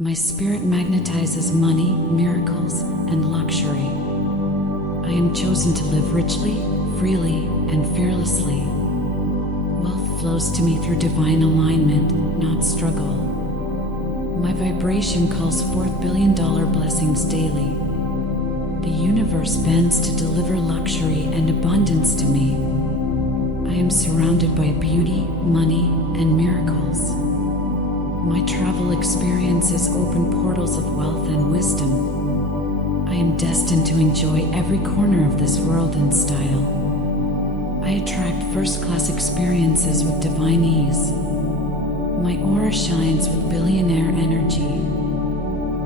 My spirit magnetizes money, miracles, and luxury. I am chosen to live richly, freely, and fearlessly. Wealth flows to me through divine alignment, not struggle. My vibration calls forth billion-dollar blessings daily. The universe bends to deliver luxury and abundance to me. I am surrounded by beauty, money, and miracles. My travel experiences open portals of wealth and wisdom. I am destined to enjoy every corner of this world in style. I attract first-class experiences with divine ease. My aura shines with billionaire energy.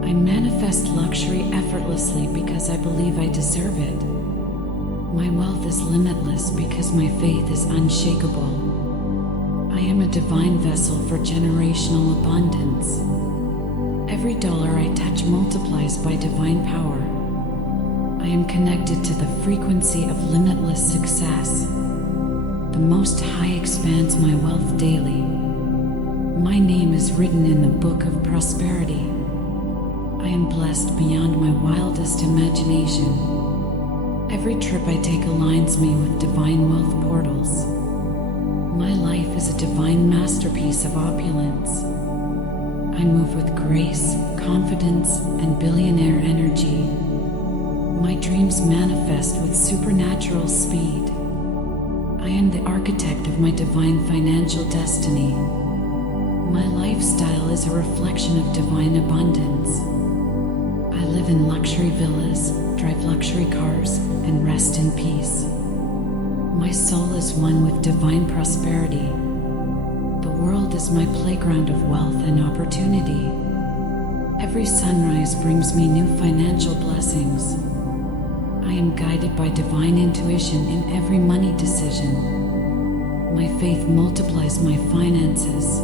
I manifest luxury effortlessly because I believe I deserve it. My wealth is limitless because my faith is unshakable. I am a divine vessel for generational abundance. Every dollar I touch multiplies by divine power. I am connected to the frequency of limitless success. The Most High expands my wealth daily. My name is written in the book of prosperity. I am blessed beyond my wildest imagination. Every trip I take aligns me with divine wealth portals. My life is a divine masterpiece of opulence. I move with grace, confidence, and billionaire energy. My dreams manifest with supernatural speed. I am the architect of my divine financial destiny. My lifestyle is a reflection of divine abundance. I live in luxury villas, drive luxury cars, and rest in peace. My soul is one with divine prosperity. The world is my playground of wealth and opportunity. Every sunrise brings me new financial blessings. I am guided by divine intuition in every money decision. My faith multiplies my finances.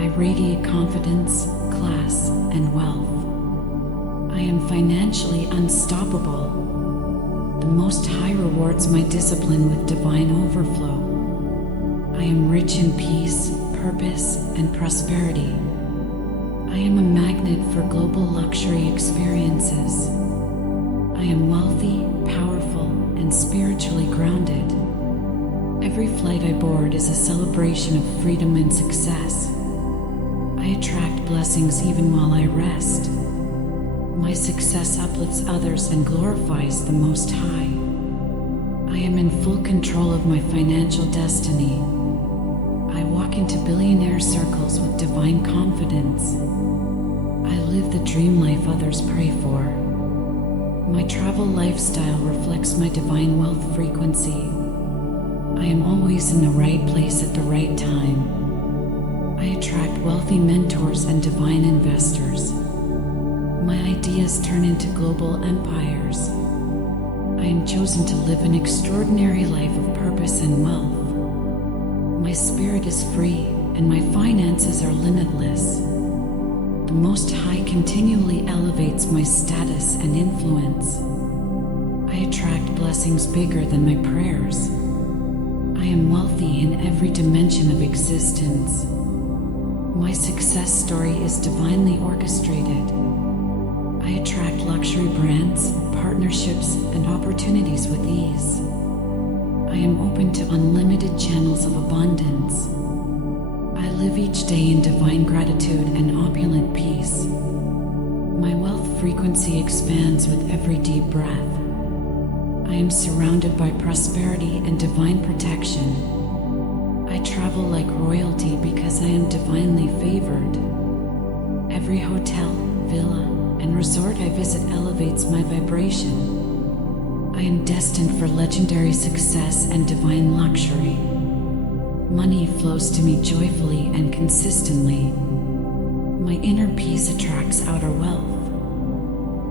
I radiate confidence, class, and wealth. I am financially unstoppable. The Most High rewards my discipline with divine overflow. I am rich in peace, purpose, and prosperity. I am a magnet for global luxury experiences. I am wealthy, powerful, and spiritually grounded. Every flight I board is a celebration of freedom and success. I attract blessings even while I rest. My success uplifts others and glorifies the Most High. I am in full control of my financial destiny. I walk into billionaire circles with divine confidence. I live the dream life others pray for. My travel lifestyle reflects my divine wealth frequency. I am always in the right place at the right time. I attract wealthy mentors and divine investors. My ideas turn into global empires. I am chosen to live an extraordinary life of purpose and wealth. My spirit is free and my finances are limitless. The Most High continually elevates my status and influence. I attract blessings bigger than my prayers. I am wealthy in every dimension of existence. My success story is divinely orchestrated. I attract luxury brands, partnerships, and opportunities with ease. I am open to unlimited channels of abundance. I live each day in divine gratitude and opulent peace. My wealth frequency expands with every deep breath. I am surrounded by prosperity and divine protection. I travel like royalty because I am divinely favored. Every hotel, villa, and resort I visit elevates my vibration. I am destined for legendary success and divine luxury. Money flows to me joyfully and consistently. My inner peace attracts outer wealth.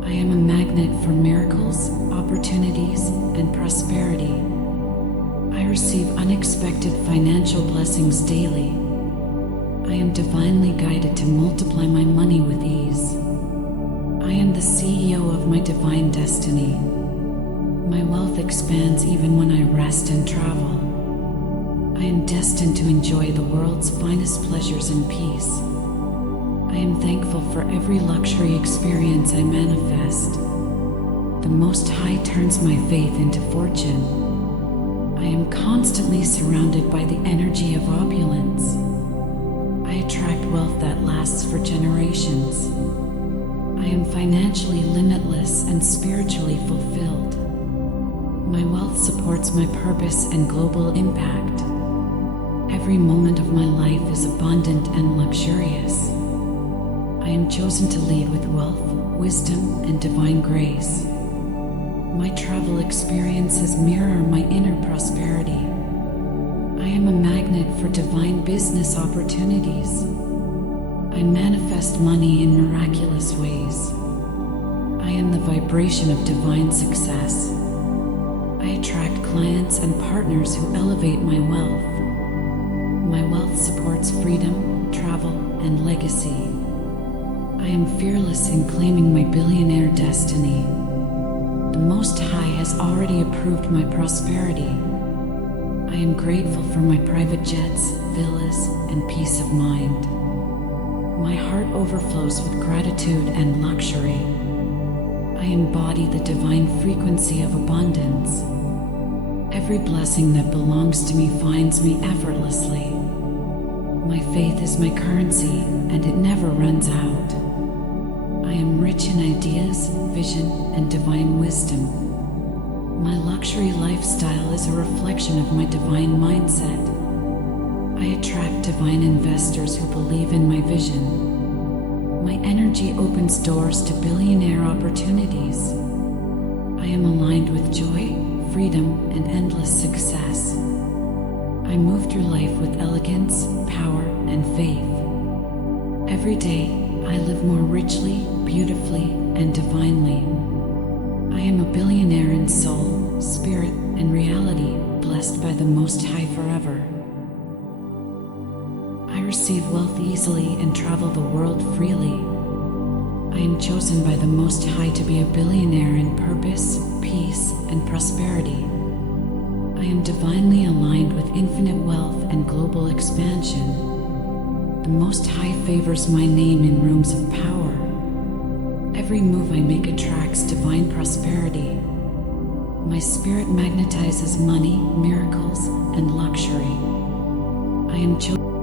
I am a magnet for miracles, opportunities, and prosperity. I receive unexpected financial blessings daily. I am divinely guided to multiply my money with ease. I am the CEO of my divine destiny. My wealth expands even when I rest and travel. I am destined to enjoy the world's finest pleasures in peace. I am thankful for every luxury experience I manifest. The Most High turns my faith into fortune. I am constantly surrounded by the energy of opulence. I attract wealth that lasts for generations. I am financially limitless and spiritually fulfilled. My wealth supports my purpose and global impact. Every moment of my life is abundant and luxurious. I am chosen to lead with wealth, wisdom, and divine grace. My travel experiences mirror my inner prosperity. I am a magnet for divine business opportunities. I manifest money in miraculous ways. I am the vibration of divine success. I attract clients and partners who elevate my wealth. My wealth supports freedom, travel, and legacy. I am fearless in claiming my billionaire destiny. The Most High has already approved my prosperity. I am grateful for my private jets, villas, and peace of mind. My heart overflows with gratitude and luxury. I embody the divine frequency of abundance. Every blessing that belongs to me finds me effortlessly. My faith is my currency, and it never runs out. I am rich in ideas, vision, and divine wisdom. My luxury lifestyle is a reflection of my divine mindset. I attract divine investors who believe in my vision. My energy opens doors to billionaire opportunities. I am aligned with joy, freedom, and endless success. I move through life with elegance, power, and faith. Every day, I live more richly, beautifully, and divinely. I am a billionaire in soul, spirit, and reality, blessed by the Most High forever. I receive wealth easily and travel the world freely. I am chosen by the Most High to be a billionaire in purpose, peace, and prosperity. I am divinely aligned with infinite wealth and global expansion. The Most High favors my name in rooms of power. Every move I make attracts divine prosperity. My spirit magnetizes money, miracles, and luxury. I am chosen